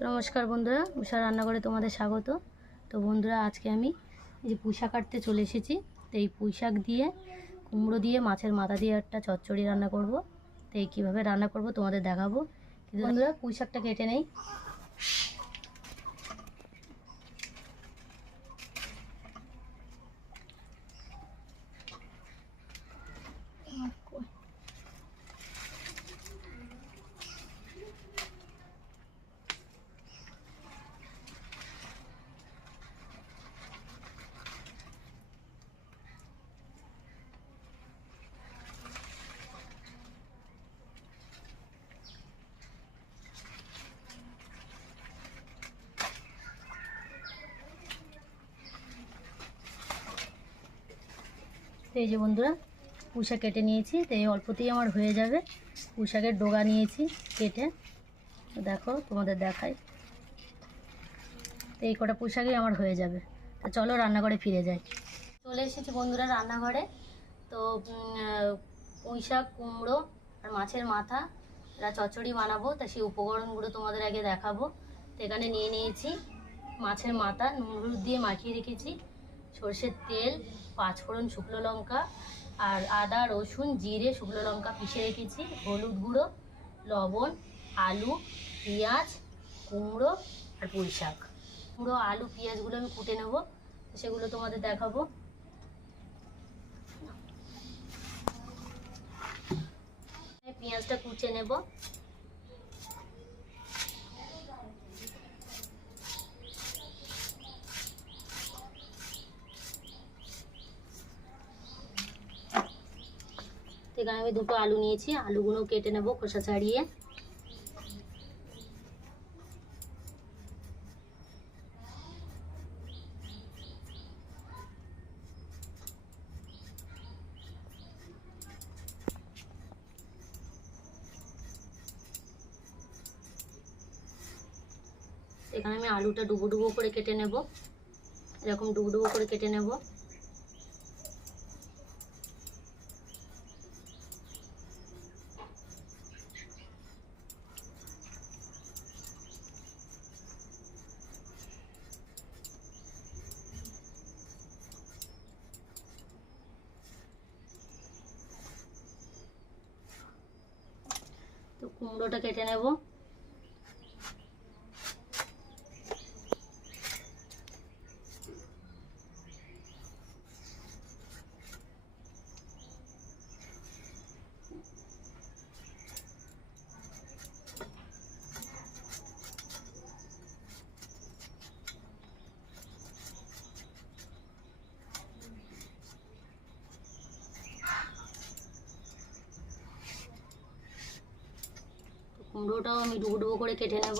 তো নমস্কার বন্ধুরা, উষা রান্নাঘরে তোমাদের স্বাগত। তো বন্ধুরা, আজকে আমি এই যে পুঁইশাক কাটতে চলে এসেছি। তো এই পুঁইশাক দিয়ে, কুমড়ো দিয়ে, মাছের মাথা দিয়ে একটা চচ্চড়ি রান্না করব। তো এই কীভাবে রান্না করব তোমাদের দেখাবো। কিন্তু বন্ধুরা, পুঁইশাকটা কেটে নেই। তো এই যে বন্ধুরা, পুঁইশাক কেটে নিয়েছি। তো এই অল্পতেই আমার হয়ে যাবে। পুঁইশাকের ডগা নিয়েছি কেটে, দেখো তোমাদের দেখাই। তো এই কটা পুঁইশাকই আমার হয়ে যাবে। তো চলো রান্নাঘরে ফিরে যাই। চলে এসেছি বন্ধুরা রান্নাঘরে। তো পুঁইশাক, কুমড়ো আর মাছের মাথা এরা চচ্চড়ি বানাবো। তা সেই উপকরণগুলো তোমাদের আগে দেখাবো। তো এখানে নিয়ে নিয়েছি মাছের মাথা, নুন হলুদ দিয়ে মাখিয়ে রেখেছি, সর্ষের তেল, পাঁচফোড়ন, শুকনো লঙ্কা আর আদা, রসুন, জিরে, শুকনো লঙ্কা পিষে রেখেছি, হলুদ গুঁড়ো, লবণ, আলু, পেঁয়াজ, কুমড়ো আর পুঁইশাক। পুরো আলু পেঁয়াজগুলো আমি কুটে নেব, সেগুলো তোমাদের দেখাবো। পেঁয়াজটা কুচে নেব। এখানে আমি দুটো আলু নিয়েছি, আলুগুলো কেটে নেব খোসা ছাড়িয়ে। এখানে আমি আলুটা ডুবো ডুবো করে কেটে নেব, এরকম ডুবো ডুবো করে কেটে নেব। তো কুমড়োটা কেটে নেব। কুমড়োটাও আমি ডুবো ডুবো করে কেটে নেব।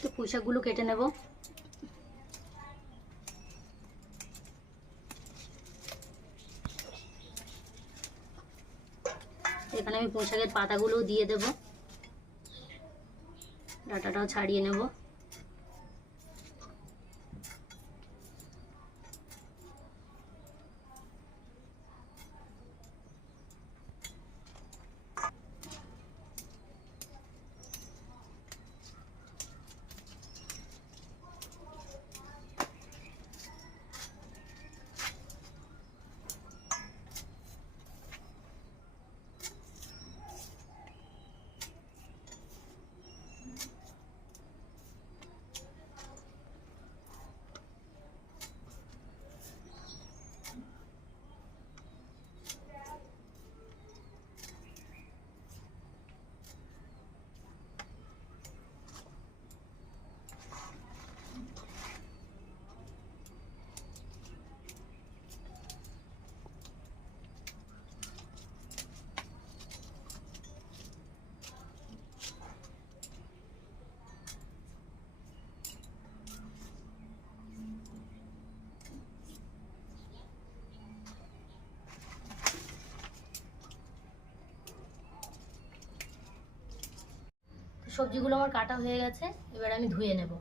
তো পুঁইশাকগুলো কেটে নেব। এখানে আমি পুঁইশাকের পাতাগুলো দিয়ে দেব, ডাঁটাটাও ছাড়িয়ে নেব। সবজিগুলো আমার কাটা হয়ে গেছে, এবার আমি ধুয়ে নেব।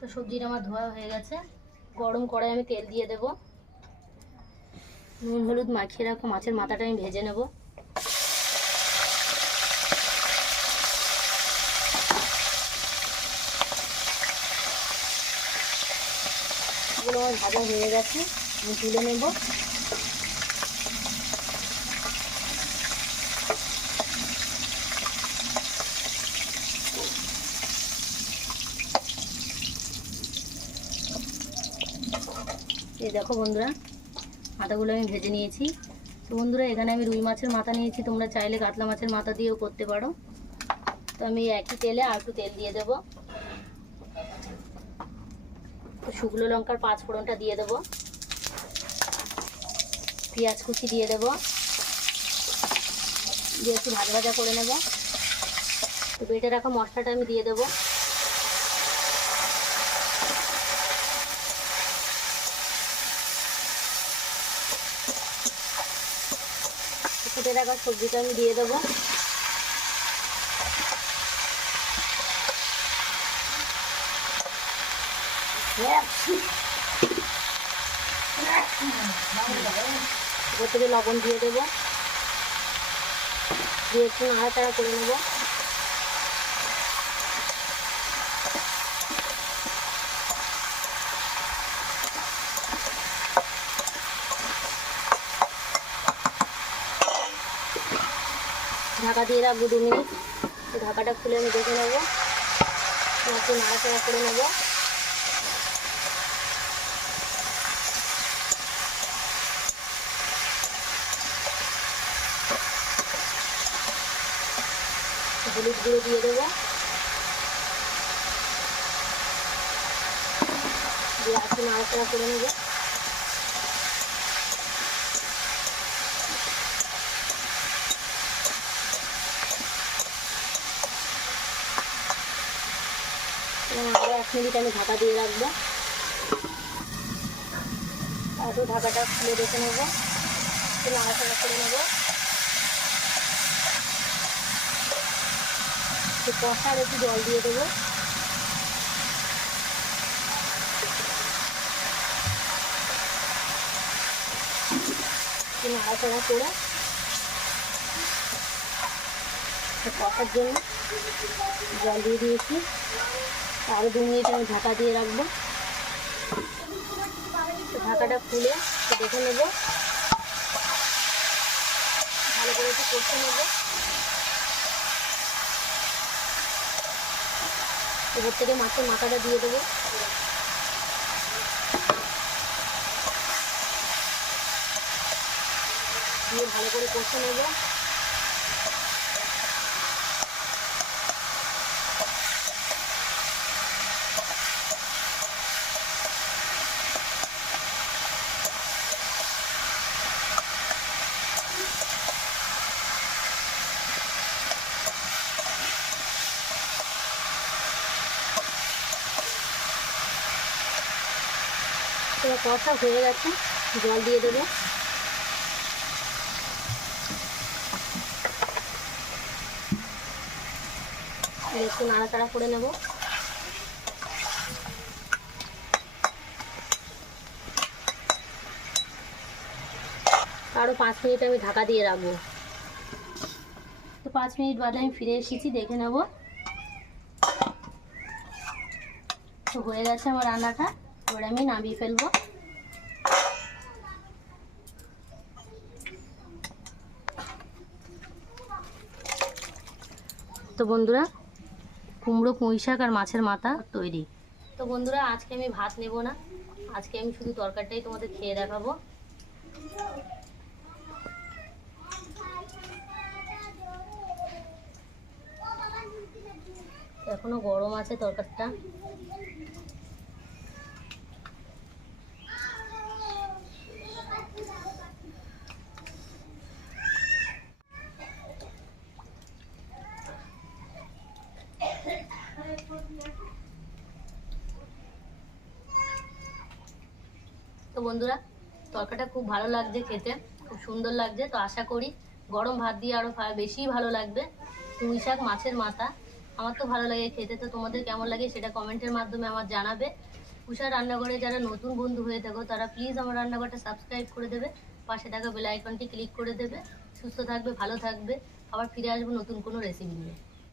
তো সবজিটা আমার ধোয়া হয়ে গেছে। গরম কড়াই আমি তেল দিয়ে দেব। নুন হলুদ মাখিয়ে রাখো মাছের মাথাটা আমি ভেজে নেব। এগুলো আমার ভাজা হয়ে গেছে, আমি তুলে নেব। এই দেখো বন্ধুরা, মাথাগুলো আমি ভেজে নিয়েছি। তো বন্ধুরা, এখানে আমি রুই মাছের মাথা নিয়েছি, তোমরা চাইলে কাতলা মাছের মাথা দিয়েও করতে পারো। তো আমি একই তেলে আর একটু তেল দিয়ে দেবো। শুকনো লঙ্কার 5 ফোড়নটা দিয়ে দেবো। পেঁয়াজ কুচি দিয়ে দেবো, দিয়ে একটু ভাজা ভাজা করে নেব। তো বেটে রাখা মশলাটা আমি দিয়ে দেবো। কেটে রাখা সবজিটা আমি দিয়ে দেবো। ওপর থেকে লবণ দিয়ে দেবো, দিয়ে একটু নাড়াচাড়া করে নেব। ঢাকা দিয়ে রাখবো 2 মিনিট। ঢাকাটা খুলে আমি দেখে নেবো, একটু নাড়াচাড়া করে নেব। হলুদ গুঁড়ো দিয়ে দেবো, দিয়ে একটু নাড়াচাড়া করে নেব। আরও 1 মিনিট আমি ঢাকা দিয়ে রাখবো। আরও ঢাকাটা খুলে দেখে নেব, একটু নাড়াচাড়া করে নেব। একটু কষার একটু জল দিয়ে দেবো। একটু নাড়াচাড়া করে কষার জন্য জল দিয়ে দিয়েছি। আরও 2 মিনিট আমি ঢাকা দিয়ে রাখবো। ঢাকাটা খুলে দেখে নেব, ভালো করে একটু কষে নেব। এবার থেকে মাছের মাথাটা দিয়ে দেবো। দিয়ে ভালো করে কষে নেব। এবার কষা হয়ে গেছে, জল দিয়ে দেবো। একটু নাড়াচাড়া করে নেব। আরও 5 মিনিট আমি ঢাকা দিয়ে রাখবো। তো 5 মিনিট বাদে আমি ফিরে এসেছি, দেখে নেব। তো হয়ে গেছে আমার রান্নাটা, এবার আমি নামিয়ে ফেলবো। বন্ধুরা, কুমড়ো পুঁই শাক আর মাছের মাথা তৈরি। তো বন্ধুরা, আজকে আমি ভাত নেব না, আজকে আমি শুধু তরকারিটাই তোমাদের খেয়ে দেখাবো। এখনো গরম আছে তরকারিটা। তো বন্ধুরা, তরকারিটা খুব ভালো লাগছে খেতে, খুব সুন্দর লাগছে। তো আশা করি গরম ভাত দিয়ে আরও বেশি ভালো লাগবে। পুঁই শাক মাছের মাথা আমার তো ভালো লাগে খেতে, তো তোমাদের কেমন লাগে সেটা কমেন্টের মাধ্যমে আমার জানাবে। উষা রান্নাঘরে যারা নতুন বন্ধু হয়ে থাকো তারা প্লিজ আমার রান্নাঘরটা সাবস্ক্রাইব করে দেবে, পাশে থাকা বেল আইকনটি ক্লিক করে দেবে। সুস্থ থাকবে, ভালো থাকবে, আবার ফিরে আসবো নতুন কোনো রেসিপি নিয়ে।